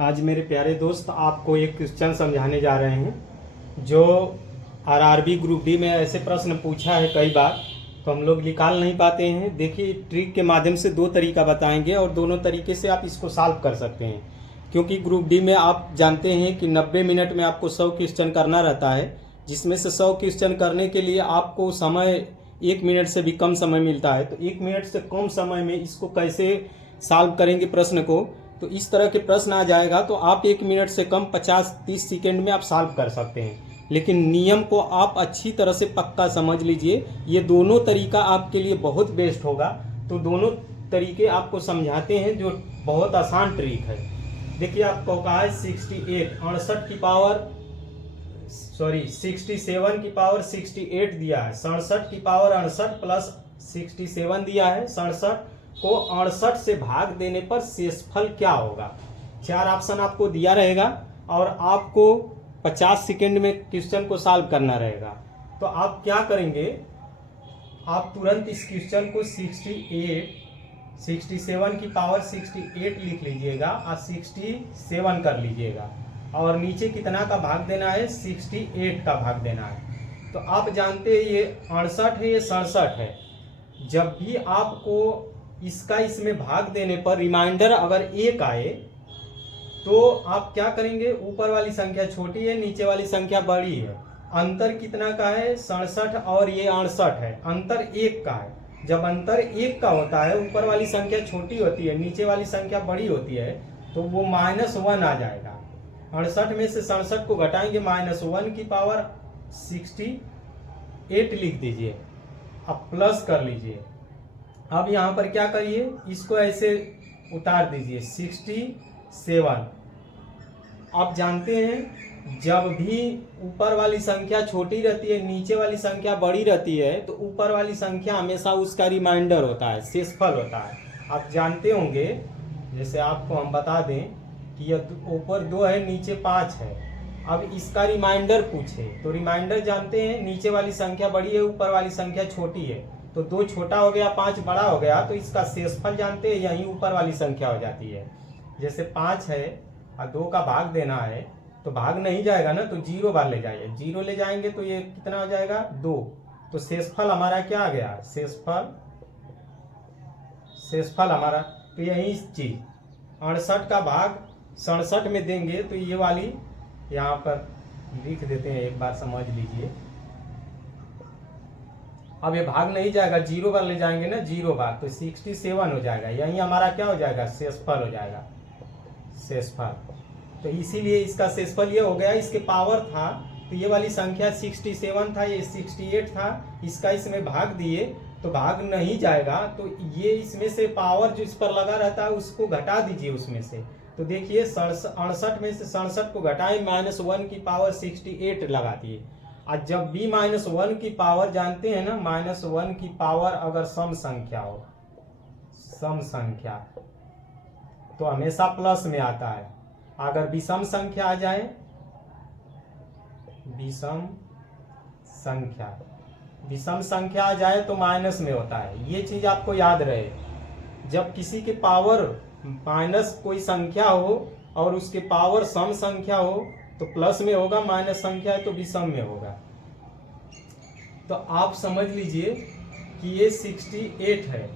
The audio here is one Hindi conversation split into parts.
आज मेरे प्यारे दोस्त आपको एक क्वेश्चन समझाने जा रहे हैं जो आरआरबी ग्रुप डी में ऐसे प्रश्न पूछा है कई बार, तो हम लोग निकाल नहीं पाते हैं। देखिए, ट्रिक के माध्यम से दो तरीका बताएंगे और दोनों तरीके से आप इसको सॉल्व कर सकते हैं। क्योंकि ग्रुप डी में आप जानते हैं कि 90 मिनट में आपको 100 क्वेश्चन करना रहता है, जिसमें से 100 क्वेश्चन करने के लिए आपको समय 1 मिनट से भी कम समय मिलता है। तो 1 मिनट से कम समय में इसको कैसे सॉल्व करेंगे प्रश्न को, तो इस तरह के प्रश्न आ जाएगा तो आप 1 मिनट से कम 50-30 सेकेंड में आप सॉल्व कर सकते हैं। लेकिन नियम को आप अच्छी तरह से पक्का समझ लीजिए, ये दोनों तरीका आपके लिए बहुत बेस्ट होगा। तो दोनों तरीके आपको समझाते हैं जो बहुत आसान ट्रिक है। देखिए, आपको कहा है 67 की पावर 68 दिया है। 67 की पावर 68 प्लस 67 दिया है। 67 को 68 से भाग देने पर शेषफल क्या होगा। 4 ऑप्शन आपको दिया रहेगा और आपको 50 सेकेंड में क्वेश्चन को सॉल्व करना रहेगा। तो आप क्या करेंगे, आप तुरंत इस क्वेश्चन को 67 की पावर 68 लिख लीजिएगा और 67 कर लीजिएगा और नीचे कितना का भाग देना है, 68 का भाग देना है। तो आप जानते हैं ये 68 है, ये 67 है। जब भी आपको इसका इसमें भाग देने पर रिमाइंडर अगर 1 आए तो आप क्या करेंगे, ऊपर वाली संख्या छोटी है, नीचे वाली संख्या बड़ी है। अंतर कितना का है, 67 और ये 68 है, अंतर 1 का है। जब अंतर 1 का होता है, ऊपर वाली संख्या छोटी होती है, नीचे वाली संख्या बड़ी होती है, तो वो -1 आ जाएगा। 68 में से 67 को घटाएंगे, -1 की पावर 68 लिख दीजिए, अब प्लस कर लीजिए। अब यहाँ पर क्या करिए, इसको ऐसे उतार दीजिए 67। आप जानते हैं जब भी ऊपर वाली संख्या छोटी रहती है, नीचे वाली संख्या बड़ी रहती है, तो ऊपर वाली संख्या हमेशा उसका रिमाइंडर होता है, शेषफल होता है। आप जानते होंगे, जैसे आपको हम बता दें कि यह ऊपर 2 है, नीचे 5 है। अब इसका रिमाइंडर पूछे तो रिमाइंडर जानते हैं, नीचे वाली संख्या बड़ी है, ऊपर वाली संख्या छोटी है, तो 2 छोटा हो गया, 5 बड़ा हो गया, तो इसका शेषफल जानते हैं, यही ऊपर वाली संख्या हो जाती है। जैसे 5 है और 2 का भाग देना है, तो भाग नहीं जाएगा ना, तो 0 बार ले जाइए, 0 ले जाएंगे तो ये कितना हो जाएगा, 2। तो शेषफल हमारा क्या आ गया, शेषफल हमारा, तो यही चीज 68 का भाग 67 में देंगे तो ये वाली यहाँ पर लिख देते हैं, एक बार समझ लीजिए। अब ये भाग नहीं जाएगा, 0 बार ले जाएंगे ना, 0 बार, तो 67 हो जाएगा। यही हमारा क्या हो जाएगा, शेषफल हो जाएगा, शेषफल। तो इसीलिए इसका शेषफल ये हो गया। इसके पावर था तो ये वाली संख्या 67 था, ये 68 था, इसका इसमें भाग दिए तो भाग नहीं जाएगा, तो ये इसमें से पावर जो इस पर लगा रहता है उसको घटा दीजिए उसमें से। तो देखिए 68 में से 67 को घटाए, -1 की पावर 68 लगा दिए। और जब भी -1 की पावर जानते हैं ना, -1 की पावर अगर सम संख्या हो, सम संख्या, तो हमेशा प्लस में आता है। अगर विषम संख्या आ जाए, विषम संख्या आ जाए तो माइनस में होता है। ये चीज आपको याद रहे, जब किसी के पावर माइनस कोई संख्या हो और उसके पावर सम संख्या हो तो प्लस में होगा, माइनस संख्या है तो विषम में होगा। तो आप समझ लीजिए कि ये 68 है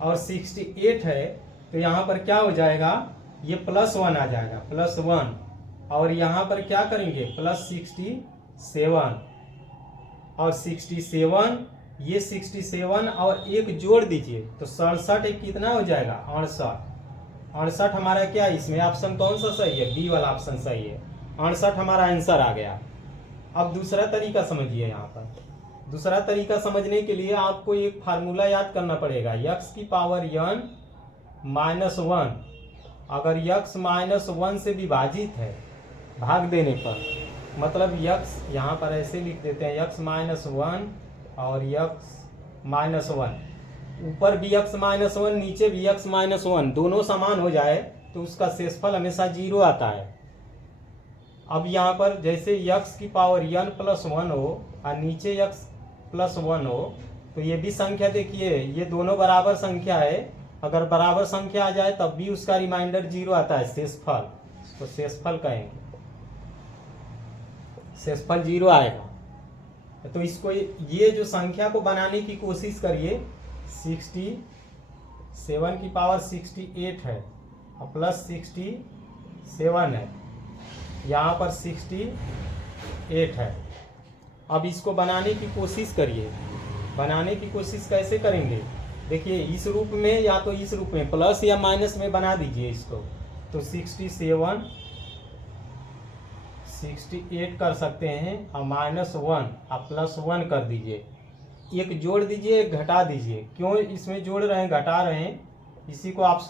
और 68 है, तो यहाँ पर क्या हो जाएगा, ये +1 आ जाएगा, +1। और यहाँ पर क्या करेंगे, +67 और 67, ये 67 और 1 जोड़ दीजिए तो 67 कितना हो जाएगा, 68 हमारा क्या, इसमें ऑप्शन कौन सा सही है, बी वाला ऑप्शन सही है। 68 हमारा आंसर आ गया। अब दूसरा तरीका समझिए। यहाँ पर दूसरा तरीका समझने के लिए आपको एक फार्मूला याद करना पड़ेगा, x की पावर n -1। अगर x -1 से विभाजित है भाग देने पर, मतलब x यहाँ पर ऐसे लिख देते हैं, x -1 और x -1, ऊपर भी x -1 नीचे भी x -1, दोनों समान हो जाए तो उसका शेषफल हमेशा 0 आता है। अब यहाँ पर जैसे x की पावर n +1 हो और नीचे x +1 हो, तो ये भी संख्या देखिए, ये दोनों बराबर संख्या है, अगर बराबर संख्या आ जाए तब भी उसका रिमाइंडर 0 आता है, शेषफल। इसको शेषफल कहेंगे, शेषफल 0 आएगा। तो इसको ये जो संख्या को बनाने की कोशिश करिए, 67 की पावर 68 है और प्लस 67 है, यहाँ पर 68 है। अब इसको बनाने की कोशिश करिए। बनाने की कोशिश कैसे करेंगे, देखिए इस रूप में या तो इस रूप में प्लस या माइनस में बना दीजिए इसको। तो 67 68 कर सकते हैं और -1 और +1 कर दीजिए। एक जोड़ दीजिए, एक घटा दीजिए। क्यों इसमें जोड़ रहे हैं, घटा रहे हैं, इसी को आप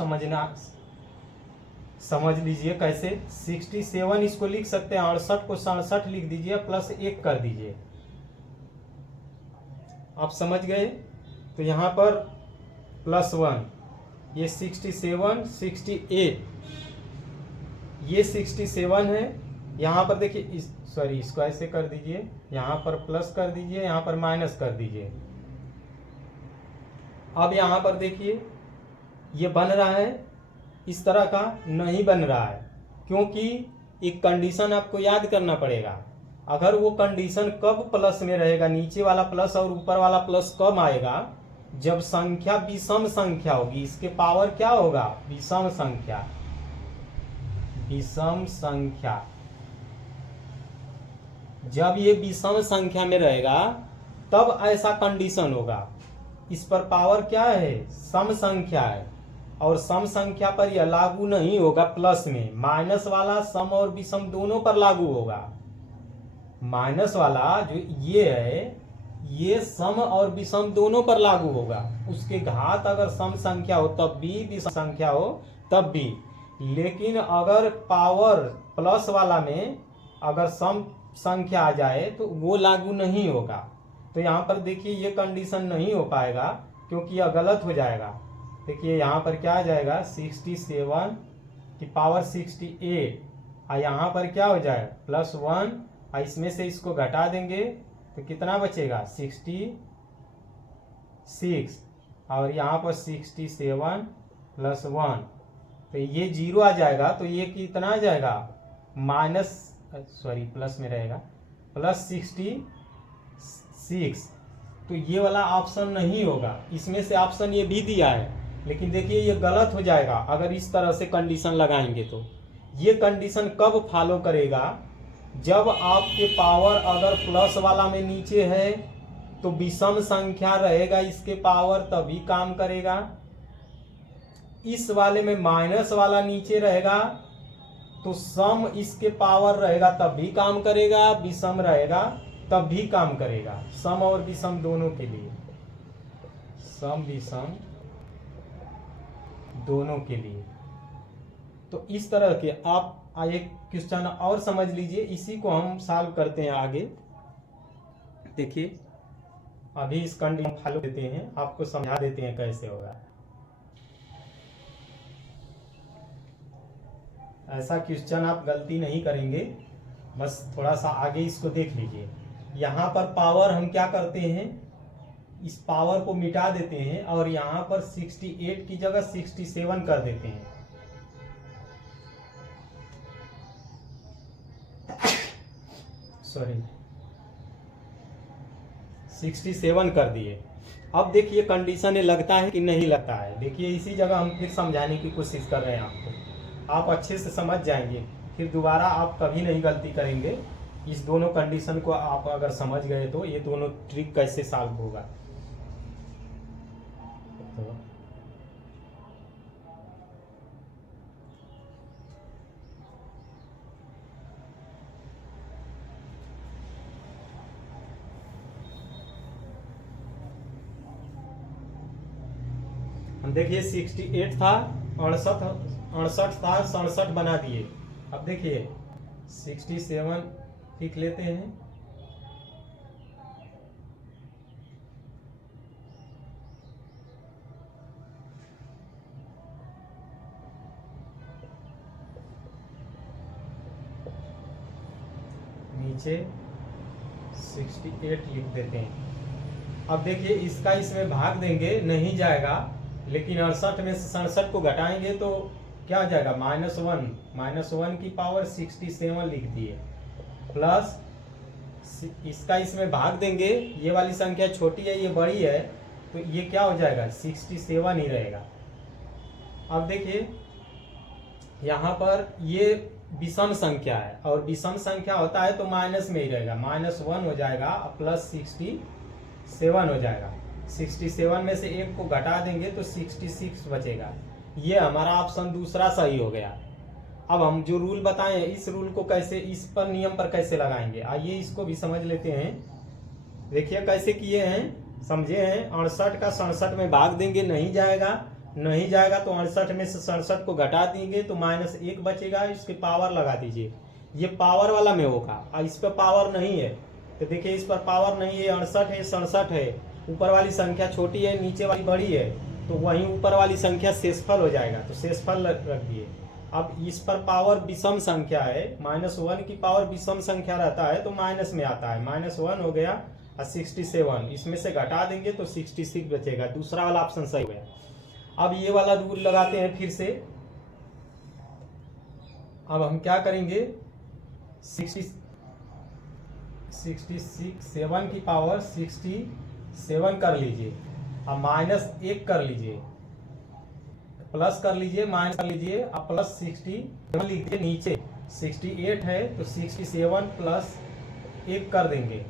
समझ लीजिए कैसे। 67 इसको लिख सकते हैं, 68 को 67 लिख दीजिए, +1 कर दीजिए। आप समझ गए। तो यहाँ पर +1, ये 67 68, ये 67 है। यहाँ पर देखिए सॉरी इसको ऐसे कर दीजिए, यहाँ पर प्लस कर दीजिए, यहाँ पर माइनस कर दीजिए। अब यहाँ पर देखिए ये बन रहा है, इस तरह का नहीं बन रहा है, क्योंकि एक कंडीशन आपको याद करना पड़ेगा। अगर वो कंडीशन कब प्लस में रहेगा, नीचे वाला प्लस और ऊपर वाला प्लस कब आएगा, जब संख्या विषम संख्या होगी। इसके पावर क्या होगा, विषम संख्या। विषम संख्या जब ये विषम संख्या में रहेगा तब ऐसा कंडीशन होगा। इस पर पावर क्या है, सम संख्या है, और सम संख्या पर यह लागू नहीं होगा प्लस में। माइनस वाला सम और विषम दोनों पर लागू होगा। माइनस वाला जो ये है, ये सम और विषम दोनों पर लागू होगा। उसके घात अगर सम संख्या हो तब भी, विषम संख्या हो तब भी। लेकिन अगर पावर प्लस वाला में अगर सम संख्या आ जाए तो वो लागू नहीं होगा। तो यहाँ पर देखिए ये कंडीशन नहीं हो पाएगा, क्योंकि यह गलत हो जाएगा। देखिए यहाँ पर क्या आ जाएगा, 67 की पावर 68, और यहाँ पर क्या हो जाए +1, और इसमें से इसको घटा देंगे तो कितना बचेगा 66, और यहाँ पर 67 +1, तो ये 0 आ जाएगा। तो ये कितना आ जाएगा, प्लस में रहेगा, +66। तो ये वाला ऑप्शन नहीं होगा। इसमें से ऑप्शन ये भी दिया है, लेकिन देखिए ये गलत हो जाएगा अगर इस तरह से कंडीशन लगाएंगे। तो ये कंडीशन कब फॉलो करेगा, जब आपके पावर अगर प्लस वाला में नीचे है तो विषम संख्या रहेगा इसके पावर, तभी काम करेगा। इस वाले में माइनस वाला नीचे रहेगा तो सम इसके पावर रहेगा तब भी काम करेगा, विषम रहेगा तब भी काम करेगा। सम और विषम दोनों के लिए, सम विषम दोनों के लिए। तो इस तरह के आप एक क्वेश्चन और समझ लीजिए, इसी को हम सॉल्व करते हैं आगे। देखिए अभी इस कंडीशन फॉलो देते हैं, आपको समझा देते हैं कैसे होगा। ऐसा क्वेश्चन आप गलती नहीं करेंगे, बस थोड़ा सा आगे इसको देख लीजिए। यहाँ पर पावर हम क्या करते हैं, इस पावर को मिटा देते हैं और यहाँ पर 68 की जगह 67 कर देते हैं। सॉरी 67 कर दिए। अब देखिए कंडीशन ये लगता है कि नहीं लगता है। देखिए इसी जगह हम फिर समझाने की कोशिश कर रहे हैं आपको, आप अच्छे से समझ जाएंगे, फिर दोबारा आप कभी नहीं गलती करेंगे। इस दोनों कंडीशन को आप अगर समझ गए तो ये दोनों ट्रिक कैसे सॉल्व होगा। तो हम देखिए 68 था, 68 था, 67 बना दिए। अब देखिए 67 लिख लेते हैं, नीचे 68 लिख देते हैं। अब देखिए इसका इसमें भाग देंगे, नहीं जाएगा, लेकिन 68 में से 67 को घटाएंगे तो क्या हो जाएगा -1 की पावर 67 लिख दिए, प्लस इसका इसमें भाग देंगे, ये वाली संख्या छोटी है ये बड़ी है, तो ये क्या हो जाएगा 67 ही रहेगा। अब देखिए यहाँ पर ये विषम संख्या है और विषम संख्या होता है तो माइनस में ही रहेगा, -1 हो जाएगा +67 हो जाएगा। 67 में से 1 को घटा देंगे तो 66 बचेगा। ये हमारा ऑप्शन दूसरा सही हो गया। अब हम जो रूल बताएं इस रूल को कैसे, इस पर नियम पर कैसे लगाएंगे, आइए इसको भी समझ लेते हैं। देखिए कैसे किए हैं, समझे हैं। 68 का 67 में भाग देंगे, नहीं जाएगा तो 68 में से 67 को घटा देंगे तो -1 बचेगा। इसके पावर लगा दीजिए, ये पावर वाला में होगा और इस पर पावर नहीं है, तो देखिए इस पर पावर नहीं है, 68 है 67 है, ऊपर वाली संख्या छोटी है नीचे वाली बड़ी है, तो वहीं ऊपर वाली संख्या शेषफल हो जाएगा, तो शेषफल रख दिए। अब इस पर पावर विषम संख्या है, -1 की पावर विषम संख्या रहता है तो माइनस में आता है, -1 हो गया और 67, इसमें से घटा देंगे तो 66 बचेगा। दूसरा वाला ऑप्शन सही हो गया। अब ये वाला रूल लगाते हैं फिर से। अब हम क्या करेंगे, 7 की पावर 67 कर लीजिए, अब -1 कर लीजिए, प्लस कर लीजिए, माइनस कर लीजिए, अब प्लस 67 लिख दीजिए नीचे, 68 है तो 67 प्लस 1 कर देंगे।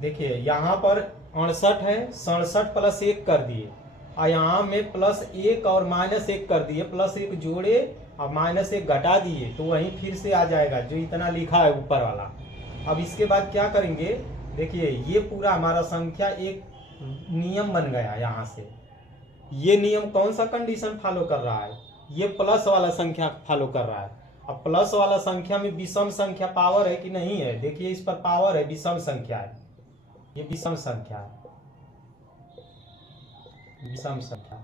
देखिए यहाँ पर 68 है, 67 प्लस 1 कर दिए, और यहाँ में +1 और -1 कर दिए, +1 जोड़े और -1 घटा दिए, तो वहीं फिर से आ जाएगा जो इतना लिखा है ऊपर वाला। अब इसके बाद क्या करेंगे, देखिए ये पूरा हमारा संख्या एक नियम बन गया। यहाँ से ये नियम कौन सा कंडीशन फॉलो कर रहा है, ये प्लस वाला संख्या फॉलो कर रहा है। अब प्लस वाला संख्या में विषम संख्या पावर है कि नहीं है, देखिए इस पर पावर है, विषम संख्या है, ये विषम संख्या है, विषम संख्या।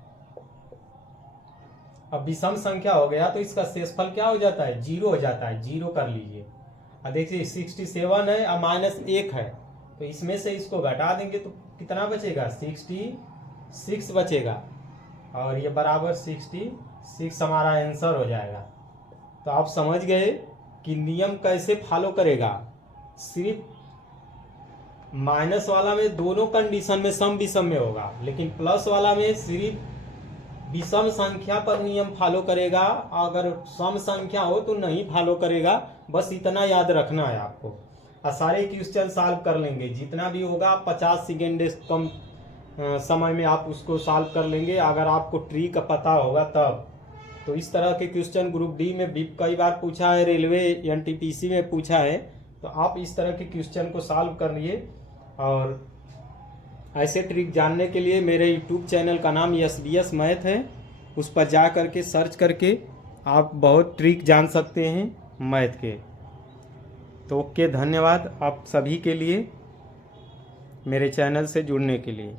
अब विषम संख्या हो गया तो इसका शेषफल क्या हो जाता है, 0 हो जाता है, 0 कर लीजिए। अब देखिए 67 है और -1 है, तो इसमें से इसको घटा देंगे तो कितना बचेगा, 66 बचेगा, और ये बराबर 66 हमारा आंसर हो जाएगा। तो आप समझ गए कि नियम कैसे फॉलो करेगा। सिर्फ माइनस वाला में दोनों कंडीशन में सम विषम में होगा, लेकिन प्लस वाला में सिर्फ विषम संख्या पर नियम फॉलो करेगा, अगर सम संख्या हो तो नहीं फॉलो करेगा। बस इतना याद रखना है आपको, और सारे क्वेश्चन सॉल्व कर लेंगे, जितना भी होगा 50 सेकेंड कम समय में आप उसको सॉल्व कर लेंगे, अगर आपको ट्रिक पता होगा तब। तो इस तरह के क्वेश्चन ग्रुप डी में भी कई बार पूछा है, रेलवे एनटीपीसी में पूछा है, तो आप इस तरह के क्वेश्चन को सॉल्व कर लिए। और ऐसे ट्रिक जानने के लिए मेरे यूट्यूब चैनल का नाम SBS मैथ है, उस पर जा करके सर्च करके आप बहुत ट्रिक जान सकते हैं मैथ के। तो ओके, धन्यवाद आप सभी के लिए मेरे चैनल से जुड़ने के लिए।